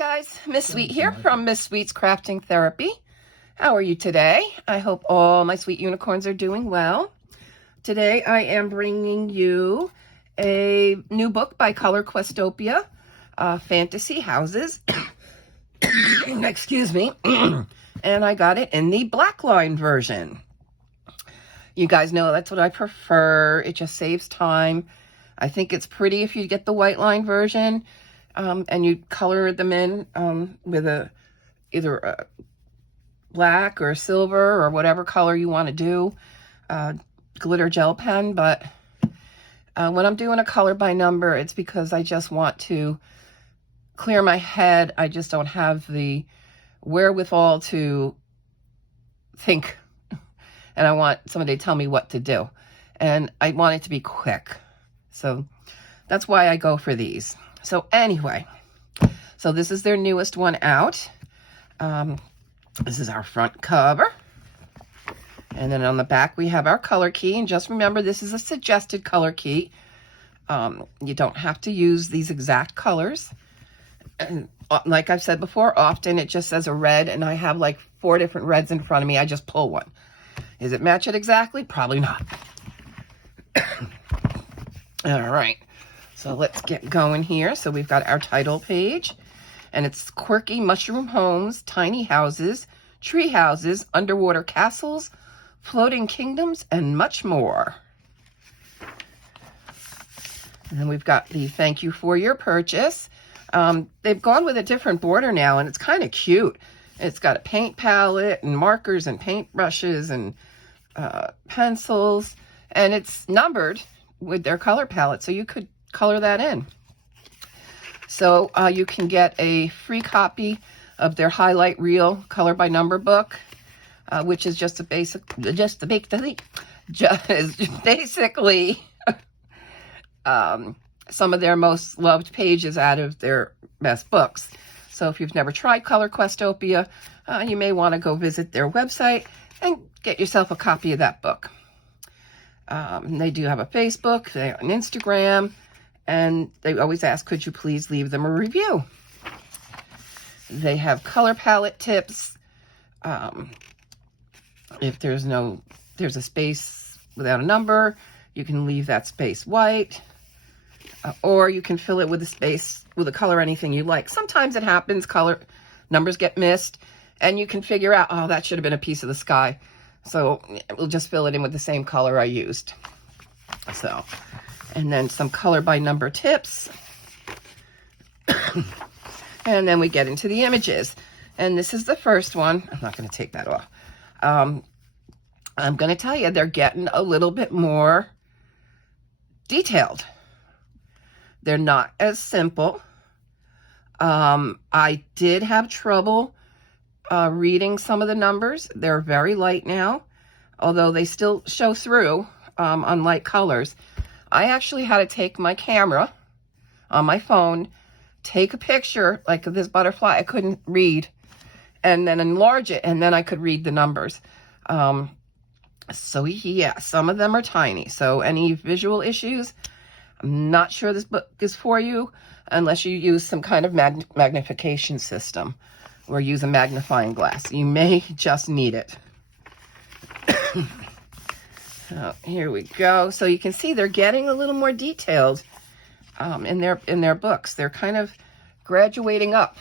guys, Miss Sweet here from Miss Sweet's Crafting Therapy. How are you today? I hope all my sweet unicorns are doing well. Today I am bringing you a new book by Questopia, Fantasy Houses. Excuse me. And I got it in the black line version. You guys know that's what I prefer. It just saves time. I think it's pretty if you get the white line version. And you color them in with either a black or silver or whatever color you want to do, glitter gel pen. But when I'm doing a color by number, it's because I just want to clear my head. I just don't have the wherewithal to think, and I want somebody to tell me what to do, and I want it to be quick. So that's why I go for these. So anyway, so this is their newest one out. This is our front cover. And then on the back, we have our color key. And just remember, this is a suggested color key. You don't have to use these exact colors. And like I've said before, often it just says a red, and I have like 4 different reds in front of me. I just pull one. Is it match it exactly? Probably not. All right. So let's get going here. So we've got our title page, and it's quirky mushroom homes, tiny houses, tree houses, underwater castles, floating kingdoms, and much more. And then we've got the thank you for your purchase. They've gone with a different border now, and it's kind of cute. It's got a paint palette and markers and paint brushes and pencils, and it's numbered with their color palette, so you could color that in. So you can get a free copy of their highlight reel color by number book, which is just basically some of their most loved pages out of their best books. So if you've never tried Questopia, you may want to go visit their website and get yourself a copy of that book. They do have a Facebook, they have an Instagram, and they always ask, could you please leave them a review? They have color palette tips. If there's a space without a number, you can leave that space white, or you can fill it with a space with a color, anything you like. Sometimes it happens, numbers get missed, and you can figure out, oh, that should have been a piece of the sky. So we'll just fill it in with the same color I used. So, and then some color by number tips. And then we get into the images. And this is the first one. I'm not going to take that off. I'm going to tell you, they're getting a little bit more detailed. They're not as simple. I did have trouble reading some of the numbers. They're very light now, although they still show through on light colors. I actually had to take my camera on my phone, take a picture like of this butterfly I couldn't read, and then enlarge it, and then I could read the numbers. So yeah, some of them are tiny. So any visual issues, I'm not sure this book is for you unless you use some kind of magnification system or use a magnifying glass. You may just need it. So here we go. So you can see they're getting a little more detailed in their books. They're kind of graduating up.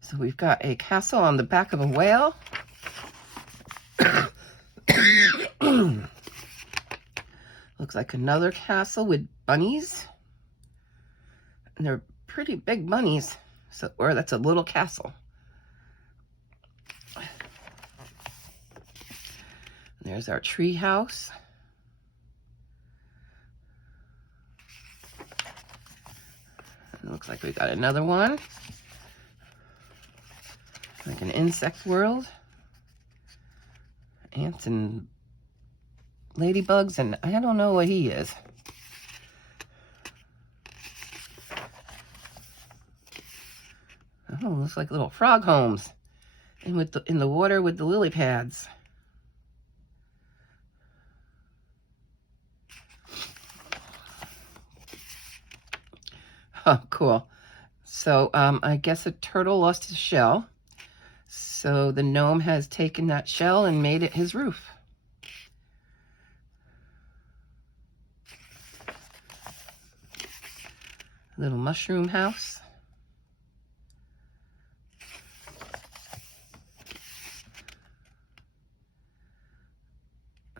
So we've got a castle on the back of a whale. Looks like another castle with bunnies. And they're pretty big bunnies. So, or that's a little castle. There's our tree house. It looks like we got another one. Like an insect world. Ants and ladybugs, and I don't know what he is. Oh, looks like little frog homes. And in the water with the lily pads. Oh, cool. So I guess a turtle lost his shell. So the gnome has taken that shell and made it his roof. Little mushroom house.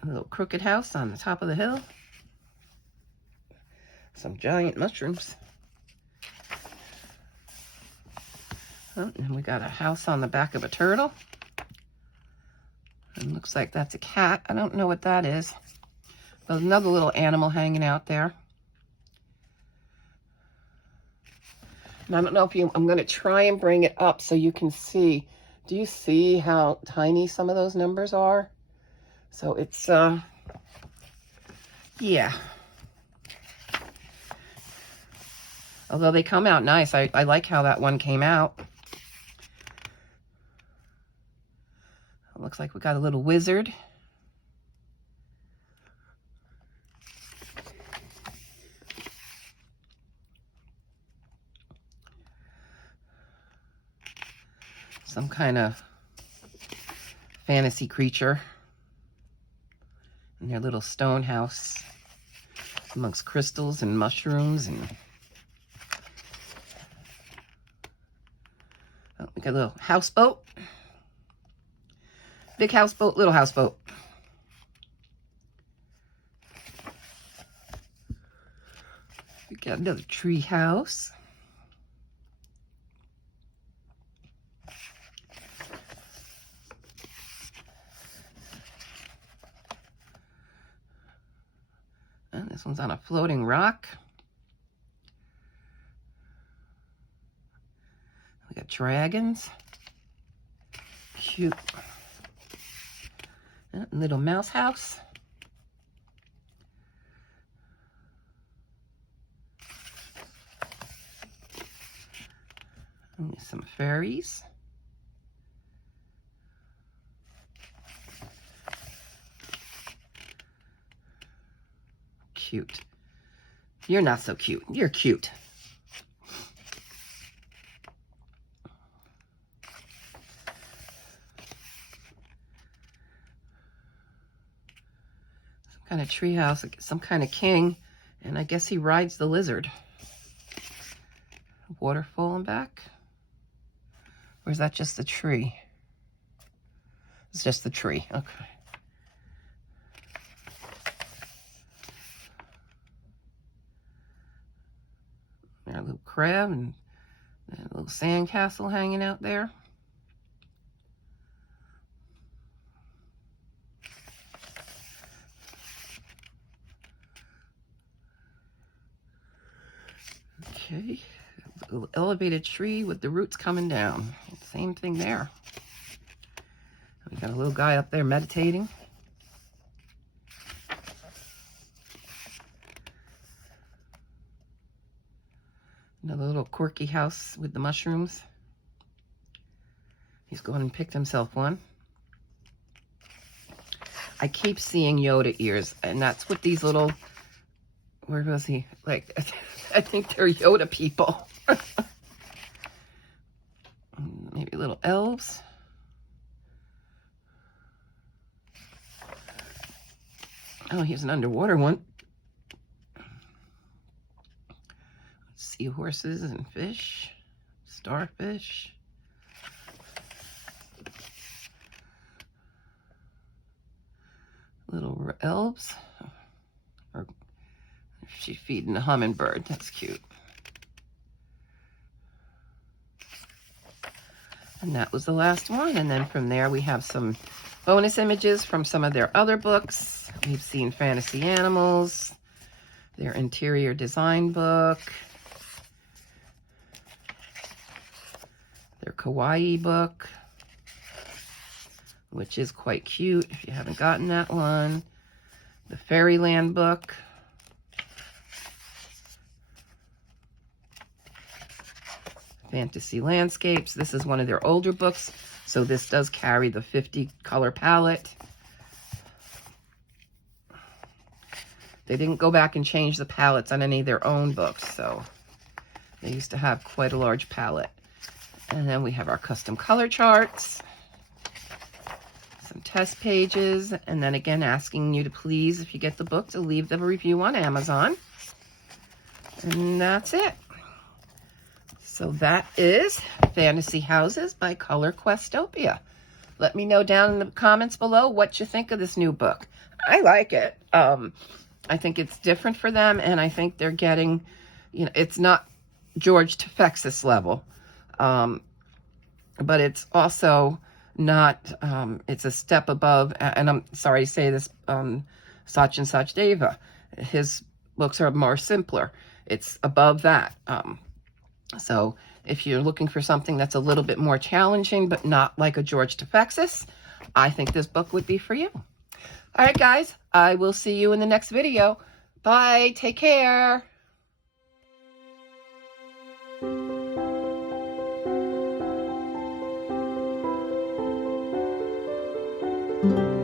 A little crooked house on the top of the hill. Some giant mushrooms. Oh, and we got a house on the back of a turtle. And looks like that's a cat. I don't know what that is. There's another little animal hanging out there. And I don't know if I'm going to try and bring it up so you can see. Do you see how tiny some of those numbers are? So it's, yeah. Although they come out nice. I like how that one came out. It looks like we got a little wizard. Some kind of fantasy creature in their little stone house amongst crystals and mushrooms. And oh, we got a little houseboat. Big houseboat, little houseboat. We got another tree house. And this one's on a floating rock. We got dragons. Cute. Little mouse house. And some fairies. Cute. You're not so cute. You're cute. Kind of treehouse, some kind of king, and I guess he rides the lizard. Waterfall in back. Or is that just the tree? It's just the tree. Okay. There's a little crab and a little sand castle hanging out there. Okay, a little elevated tree with the roots coming down. Same thing there. We got a little guy up there meditating. Another little quirky house with the mushrooms. He's going and picked himself one. I keep seeing Yoda ears, and that's what these little, where was he? Like, I think they're Yoda people. Maybe little elves. Oh, here's an underwater one. Seahorses and fish, starfish. Little elves. Or she's feeding a hummingbird. That's cute. And that was the last one. And then from there we have some bonus images from some of their other books. We've seen Fantasy Animals, their interior design book, their kawaii book, which is quite cute if you haven't gotten that one. The Fairyland book. Fantasy Landscapes. This is one of their older books, so this does carry the 50 color palette. They didn't go back and change the palettes on any of their own books, so They used to have quite a large palette. And then we have our custom color charts, some test pages, and then again asking you to please, if you get the book, to leave the review on Amazon. And that's it. So that is Fantasy Houses by Color Questopia. Let me know down in the comments below what you think of this new book. I like it. I think it's different for them, and I think they're getting, it's not George Tefexis level, but it's also not, it's a step above, and I'm sorry to say this, Sach and Sachdeva. His books are more simpler. It's above that. So if you're looking for something that's a little bit more challenging, but not like a George Tefexis, I think this book would be for you. All right, guys, I will see you in the next video. Bye. Take care. Thank you.